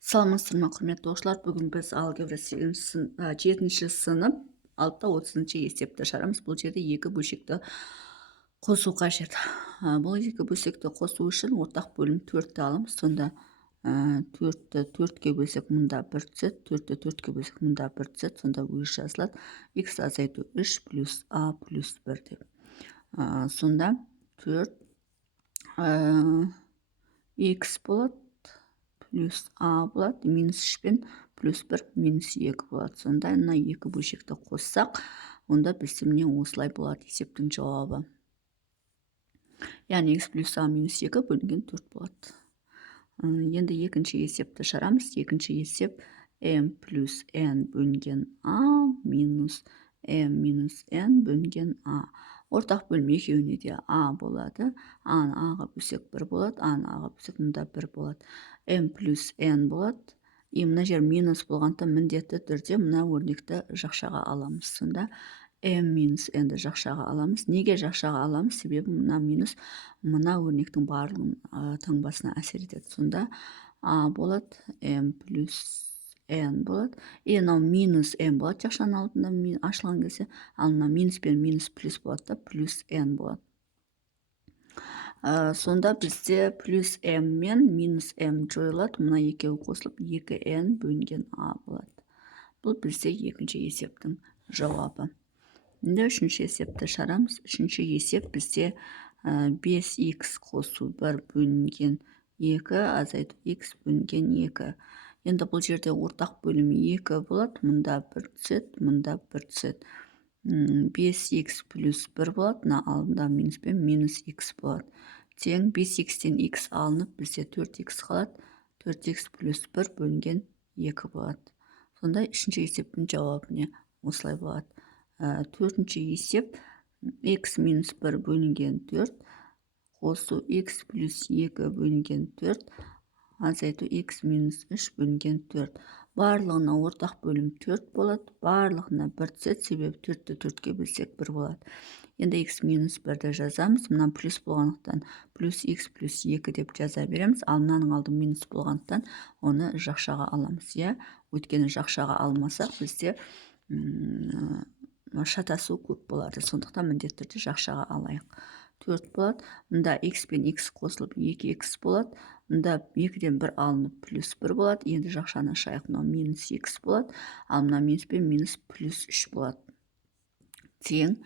Саламатсыздар ма, құрметті оқушылар? Бүгін біз алгебра 7 сынып 6-30 есепті шығарамыз. Бұл жерде екі бөлшекті қосу қажет. Бұл екі бөлшекті қосу үшін ортақ бөлім 4-ті аламыз. Сонда 4-ті 4-ке бөлсек, мұнда 1 түседі, 4-ті 4-ке бөлсек, мұнда 1 түседі. Сонда өзі жазылады. X азайту 3 плюс А плюс 1 деп. Сонда 4 X болады. Плюс А болады, минус 3 пен плюс 1 минус 2 болады. Сонда мына екі бөлшекті қоссақ, онда бізде міне осылай болады есептің жауабы. Яғни x плюс А минус 2 бөлінген 4 болады. Енді екінші есепті шығарамыз. Екінші есеп m плюс n бөлінген А минус m минус n бөлінген А. Ортақ бөлім екеуіне де А болады. А-ны А-ға бөлсек 1 болады, А-ны А-ға бөлсек мұнда 1 болады. m плюс n болады. Мына жер минус болғандықтан міндетті түрде мына өрнекті жақшаға аламыз. Сонда m минус n-ді жақшаға аламыз. Неге жақшаға аламыз? Себебі мына минус мына өрнектің барлығын таңбасына әсер етеді. Сонда А болады, m плюс n болады. Мынау минус n болады жақшаның алдында ашылған кезде, ал мына минус пен минус плюс болады да, плюс n болады. Сонда бізде плюс m мен минус m жойылады. Мұна екеуі қосылып 2n бөлінген А болады. Бұл бізде екінші есептің жауабы. Енді үшінші есепті шығарамыз. Үшінші есеп бізде 5x қосу 1 бөлінген 2 азайту x бөлінген 2. Енді бұл жерде ортақ бөлім 2 болады. Мұнда 1 түседі, мұнда 1 түседі. 5x плюс 1 болады. Мына алдында минус пен минус x болады. Тең 5x-тен x алынып, бізде 4x қалады. 4x плюс 1 бөлінген 2 болады. Сонда үшінші есептің жауабы осылай болады. Төртінші есеп x минус 1 бөлінген 4 қосу x плюс 2 бөлінген 4 азайту x минус 3 бөлінген 4. Барлығына ортақ бөлім 4 болады. Барлығына 1 түседі, себебі 4-ті 4-ке бөлсек 1 болады. Енді x минус 1-ді жазамыз. Мына плюс болғандықтан плюс x плюс 2 деп жаза береміз. Ал мынаның алды минус болғандықтан оны жақшаға аламыз. Өйткені жақшаға алмасақ, бізде шатасу көп болады. Сондықтан міндетті түрде жақшаға алайық. 4 болады. Мұнда x пен x қосылып 2x болады. Мұнда 2-ден 1 алынып плюс 1 болады. Енді жақшаны ашайық. Мынау минус x болады. Ал мына минус пен минус плюс 3 болады. Тең.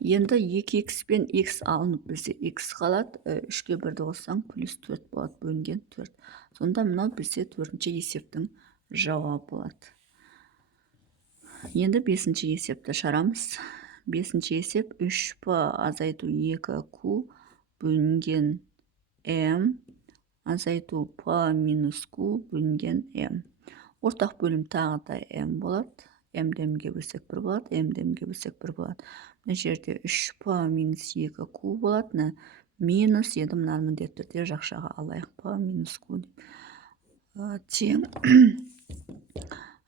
Енді 2x пен x алынып бізде x қалады. 3-ке 1-ді қоссаң плюс 4 болады. Бөлінген 4. Сонда мынау бізде төртінші есептің жауабы болады. Енді бесінші есепті шығарамыз. Бесінші есеп 3p азайту 2q бөлінген m азайту p минус q бөлінген m. Ортақ бөлім тағы да m болады. m-ден m-ге бөлсек 1 болады, m-ден m-ге бөлсек 1 болады. Мына жерде 3p минус 2q болады. Минус, енді мынаны міндетті түрде жақшаға алайық. p минус q деп. Тең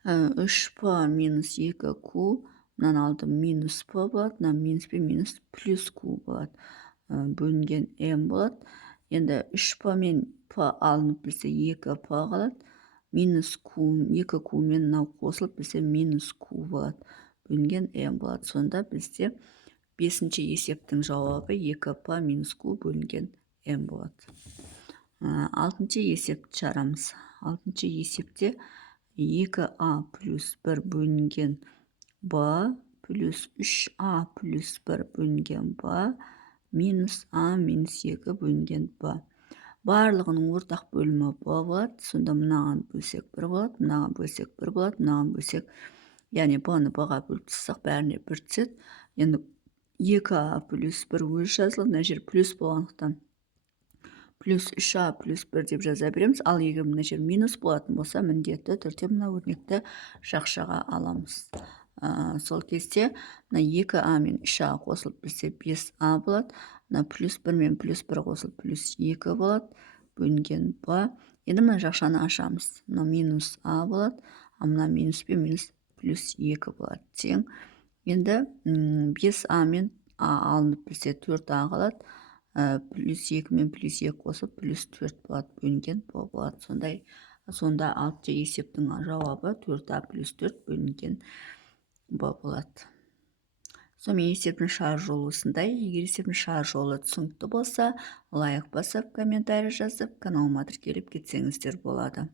3p минус 2q, мынаны алды минус p болады, мына минус пен минус плюс q болады. Бөлінген m болады. Енді 3p мен p алынып бізде 2p қалады. Минус q, 2q мен мынау қосылып бізде минус q болады. Бөлінген m болады. Сонда бізде бесінші есептің жауабы 2p минус q бөлінген m болады. Алтыншы есепті шығарамыз. Алтыншы есепте 2a плюс 1 бөлінген b плюс 3a плюс 1 бөлінген b минус a минус 2 бөлінген b. Барлығының ортақ бөлімі b болады. Сонда мынаған бөлсек 1 болады, мынаған бөлсек 1 болады, мынаған бөлсек, яғни b-ны b-ға бөліп тастасақ, бәріне 1 түседі. Енді 2a плюс 1 өзі жазылады. Мына жер плюс болғандықтан плюс 3a плюс 1 деп жаза береміз. Ал егер мына жер минус болатын болса, міндетті түрде мына өрнекті жақшаға аламыз. Сол кезде мына 2a мен 3a қосылып бізде 5a болады. Мына плюс 1 мен плюс 1 қосылып плюс 2 болады. Бөлінген b. Енді мына жақшаны ашамыз. Мына минус a болады. А мына минус пен минус плюс 2 болады. Тең. Енді 5a мен a алынып бізде 4a қалады. Плюс 2 мен плюс 2 қосып плюс 4 болады. Бөлінген b болады. Сондай Сонда алтыншы есептің жауабы 4а плюс 4 бөлінген б болады. Сонымен есептің шығар жолы осындай. Егер есептің шығар жолы түсінікті болса, лайк басып, комментарий жазып, каналыма тіркеліп кетсеңіздер болады.